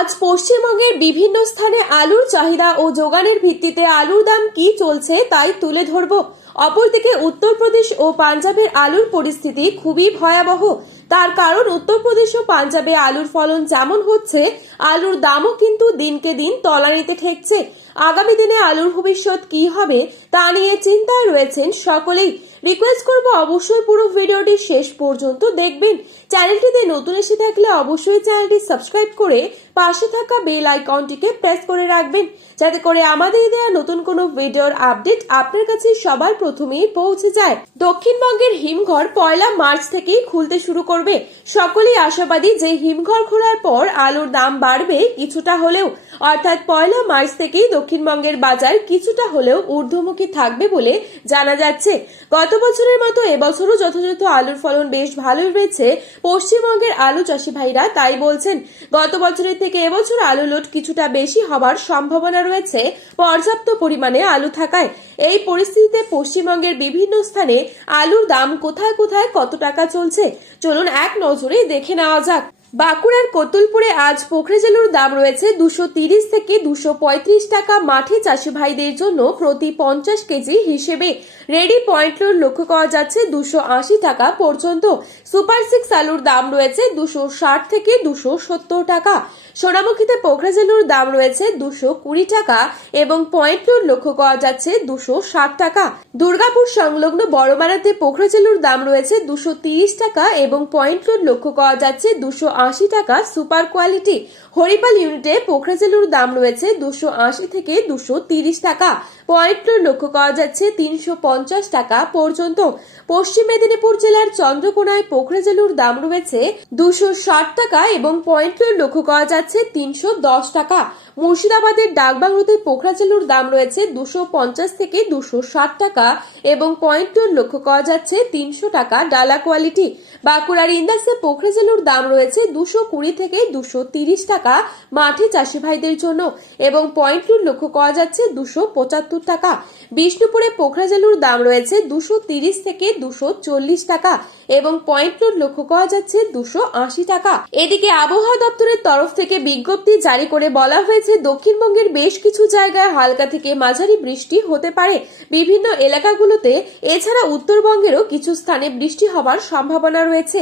আজ পশ্চিমবঙ্গের বিভিন্ন স্থানে আলুর চাহিদা ও যোগানের ভিত্তিতে আলুর দাম কি চলছে তাই তুলে ধরব। অপরদিকে উত্তরপ্রদেশ ও পাঞ্জাবের আলুর পরিস্থিতি খুবই ভয়াবহ। তার কারণ উত্তরপ্রদেশ ও পাঞ্জাবে আলুর ফলন যেমন হচ্ছে, আলুর দামও কিন্তু দিনকে দিন তলানিতে ঠেকছে। আগামী দিনে আলুর ভবিষ্যৎ কি হবে তা নিয়ে চিন্তায় রয়েছেন সকলেই। রিকোয়েস্ট করব অবশ্যই পুরো ভিডিওটি শেষ পর্যন্ত দেখবেন। চ্যানেলটিতে নতুন এসে থাকলে অবশ্যই চ্যানেলটি সাবস্ক্রাইব করে পাশে থাকা বেল আইকনটিকে প্রেস করে রাখবেন, যাতে করে আমাদের দেওয়া নতুন কোনো ভিডিওর আপডেট আপনার কাছে সবার প্রথমেই পৌঁছে যায়। দক্ষিণবঙ্গের হিমঘর 1 মার্চ থেকেই খুলতে শুরু করবে। সকলেই আশাবাদী যে হিমঘর খোলার পর আলুর দাম বাড়বে কিছুটা হলেও, অর্থাৎ 1 মার্চ থেকেই দক্ষিণবঙ্গের বাজার কিছুটা হলেও ঊর্ধ্বমুখী থাকবে বলে জানা যাচ্ছে। গত বছরের মতো এবছরও যথাযথ আলুর ফলন বেশ ভালোই রয়েছে পশ্চিমবঙ্গের আলু চাষি ভাইরা তাই বলছেন। গত বছরের থেকে এবছর আলু লোড কিছুটা বেশি হবার সম্ভাবনা রয়েছে পর্যাপ্ত পরিমাণে আলু থাকায়। এই পরিস্থিতিতে পশ্চিমবঙ্গের বিভিন্ন স্থানে আলুর দাম কোথায় কোথায় কত টাকা চলছে চলুন এক নজরে দেখে নেওয়া যাক। বাঁকুড়ার কতুলপুরে আজ পোখরেজালুর দাম রয়েছে 230 থেকে 235 টাকা। মাঠে চাষি ভাইদের জন্য প্রতি 50 কেজি হিসেবে রেডি পয়েন্ট লোড লক্ষ্য করা যাচ্ছে 280 টাকা পর্যন্ত। সুপার 6 আলুর দাম রয়েছে 260 থেকে 270 টাকা। সোনামুখীতে পোখরেজালুর দাম রয়েছে 220 টাকা এবং পয়েন্ট লোড লক্ষ্য করা যাচ্ছে 260 টাকা। দুর্গাপুর সংলগ্ন বড়মারাতে পোখরেজালুর দাম রয়েছে 230 টাকা এবং পয়েন্ট লোড লক্ষ্য করা যাচ্ছে 280 টাকা সুপার কোয়ালিটি। হরিপাল ইউনিটে পোখরেজালুর দাম রয়েছে 280 থেকে 230 টাকা। পয়েন্ট লোড লক্ষ্য করা যাচ্ছে 350 টাকা পর্যন্ত। পশ্চিম মেদিনীপুর জেলার চন্দ্রকোনায় পোখরেজালুর দাম রয়েছে 260 টাকা এবং পয়েন্ট লোড লক্ষ্য করা যাচ্ছে 310 টাকা। মুর্শিদাবাদের ডাকবাংলোতে পোখরেজালুর দাম রয়েছে 250 থেকে 260 টাকা এবং পয়েন্ট লোড লক্ষ্য করা যাচ্ছে 300 টাকা ডালা কোয়ালিটি। বাঁকুড়ার ইন্দাসে পোখরেজালুর দাম রয়েছে 220 থেকে 230 টাকা মাঠে চাষি ভাইদের জন্য এবং পয়েন্ট লোড লক্ষ্য করা যাচ্ছে 275 টাকা। বিষ্ণুপুরে পোখরেজালুর দাম রয়েছে 230 থেকে 240 টাকা এবং পয়েন্ট লোড লক্ষ্য করা যাচ্ছে 280 টাকা। এদিকে আবহাওয়া দপ্তরের তরফ থেকে বিজ্ঞপ্তি জারি করে বলা হয়েছে দক্ষিণবঙ্গের বেশ কিছু জায়গায় হালকা থেকে মাঝারি বৃষ্টি হতে পারে বিভিন্ন এলাকাগুলোতে। এছাড়া উত্তরবঙ্গেরও কিছু স্থানে বৃষ্টি হবার সম্ভাবনা রয়েছে।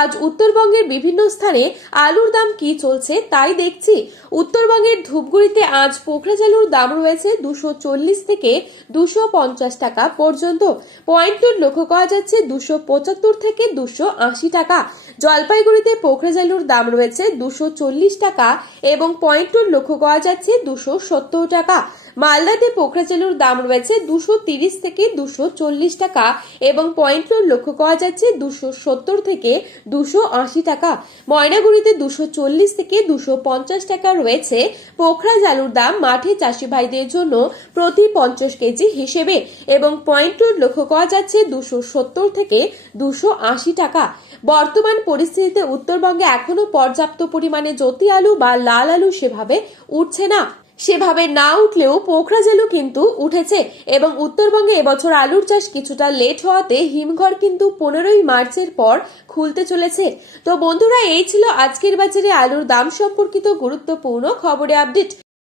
আজ উত্তরবঙ্গের বিভিন্ন স্থানে আলুর দাম কি চলছে তাই দেখছি। উত্তরবঙ্গের ধূপগুড়িতে আজ পোখরেজালুর দাম রয়েছে 240 থেকে 250 টাকা পর্যন্ত। পয়েন্ট লোড লক্ষ্য করা যাচ্ছে 275 থেকে 280 টাকা। জলপাইগুড়িতে পোখরেজালুর দাম রয়েছে 240 টাকা এবং পয়েন্ট লোড লক্ষ্য করা যাচ্ছে 270 টাকা। মালদাতে পোখরেজালুর দাম রয়েছে 230 থেকে 240 টাকা এবং পয়েন্ট লোড লক্ষ্য করা যাচ্ছে 270 থেকে 280 টাকা। ময়নাগুড়িতে 240 থেকে 250 টাকা রয়েছে পোখরেজালুর দাম মাঠে চাষি ভাইদের জন্য প্রতি 50 কেজি হিসেবে এবং পয়েন্ট লোড লক্ষ্য করা যাচ্ছে 270 থেকে 280 টাকা। বর্তমান পরিস্থিতিতে উত্তরবঙ্গে এখনো পর্যাপ্ত পরিমাণে জ্যোতি আলু বা লাল আলু সেভাবে উঠছে না। সেভাবে না উঠলেও পোখরেজালু কিন্তু উঠেছে এবং উত্তরবঙ্গে এবছর আলুর চাষ কিছুটা লেট হওয়াতে হিমঘর কিন্তু 15 মার্চের পর খুলতে চলেছে। তো বন্ধুরা, এই ছিল আজকের বাজারে আলুর দাম সম্পর্কিত গুরুত্বপূর্ণ খবরে আপডেট।